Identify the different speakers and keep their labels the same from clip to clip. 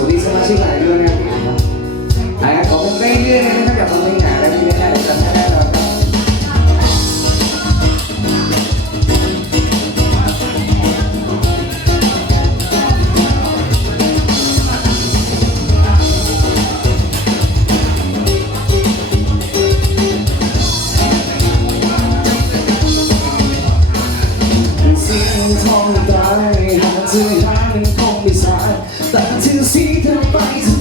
Speaker 1: วัสดีสมาชิกใหม่ด้วยนะครับอาขอบคุณได้เรื่อยๆนะครับกับความไม่หนาและที่ได้ได้จำได้แน่นอนครับสิ่งทองได้หากจะหาเงินคง Bate-se teu país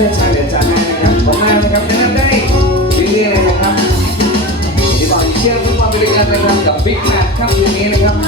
Speaker 1: พื่อนชายเดือดจัดให้นะครับผมให้นะครับแนะนำได้เรื่อยๆเลยนะครับที่บอกเชื่อทุกความบริการนะครับกั
Speaker 2: บบิ๊
Speaker 3: กแมทค่ำคืนนี้นะครับ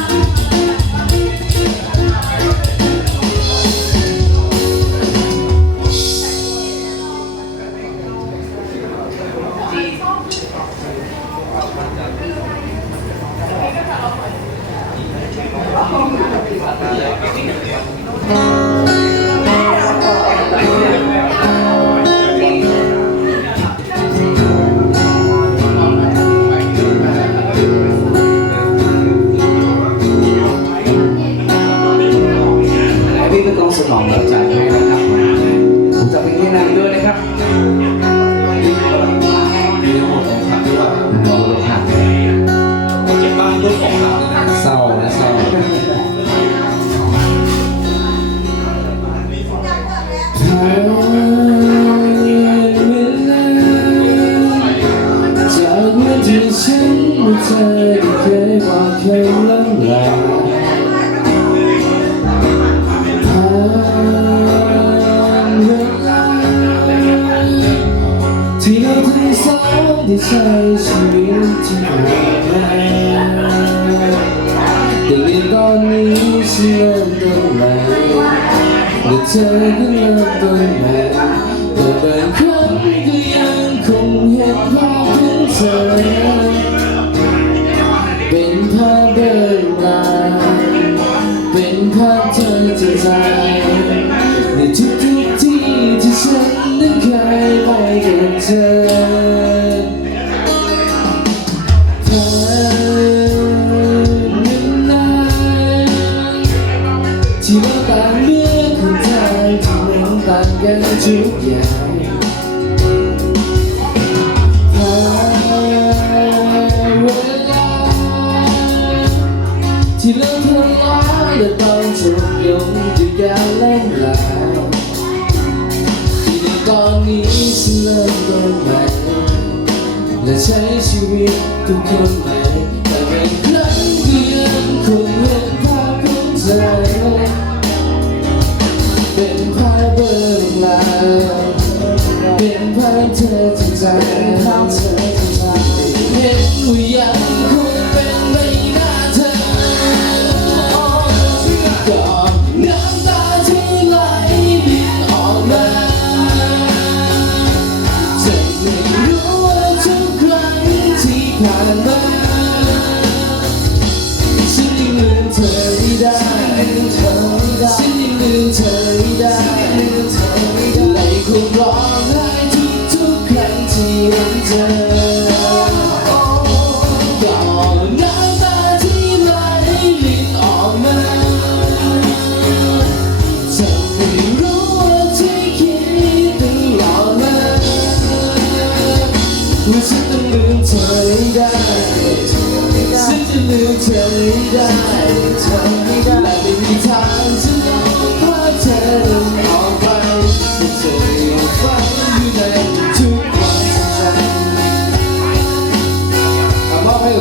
Speaker 3: 그 วิตทุกคนใหม่แต่แรงครั้ยังคงเป็นภาพของเธอเป็นภาพเบื้อลนเธอที่ใจเป็นภาพเธอที่ใจเห็นวิญญาณ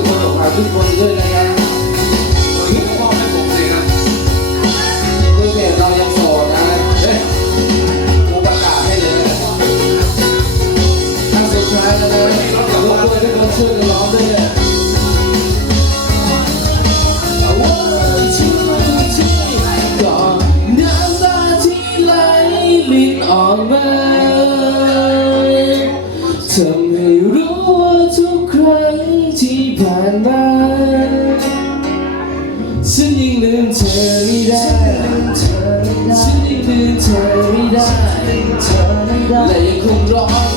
Speaker 3: Bueno, aquí podéis ver que hay long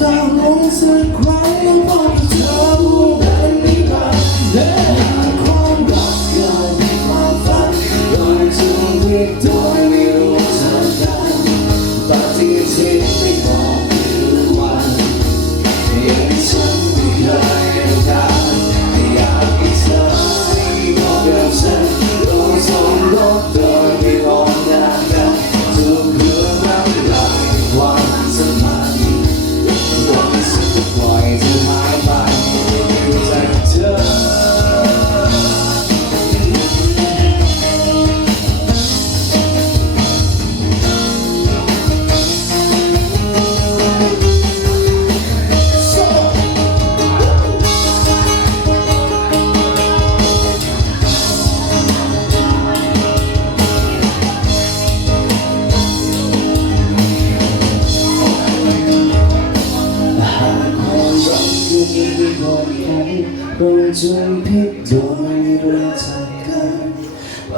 Speaker 3: ต้องลงสักครั้ง โรนจ
Speaker 1: นพิษโดยไม่รู้จักกัน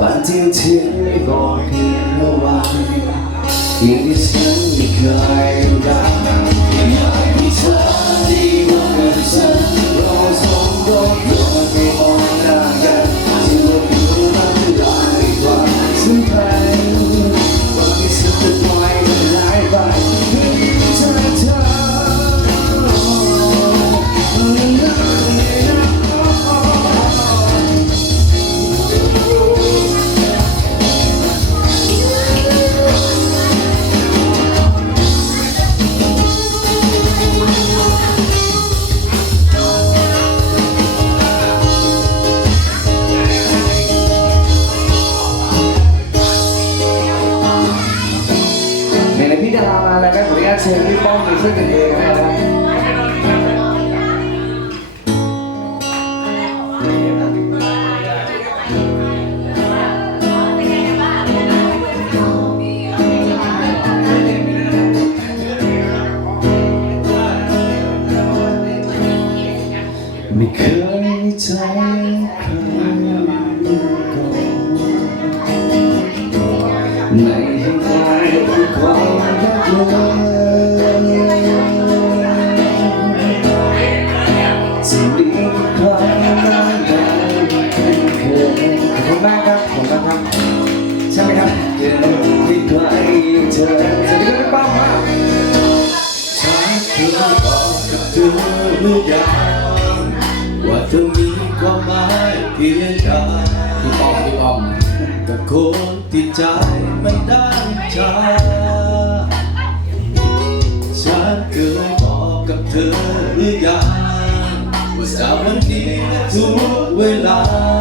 Speaker 1: ปฏิทินไม่บอกเพีย
Speaker 4: งระวันยิ่
Speaker 1: งที่ฉันไม่เคยรักยิ่งอยากมีเธอที่มองกัน จะดีกว่านั้นเดิมเคยขอคุณมากรับคุณมรับใช่ไหมครับอย่าลืที่ไกลเธอจะดีกับ้า
Speaker 4: งเธอบอกกับเธอหรือยังว่าเธอมีความหมายเพียงใด
Speaker 3: พี่ป้อมพี่ป้อม
Speaker 4: กับคนที่ใจมันด้านชาฉันเคยบอกกับเธอหรือยัง Questa mattina tu vuoi là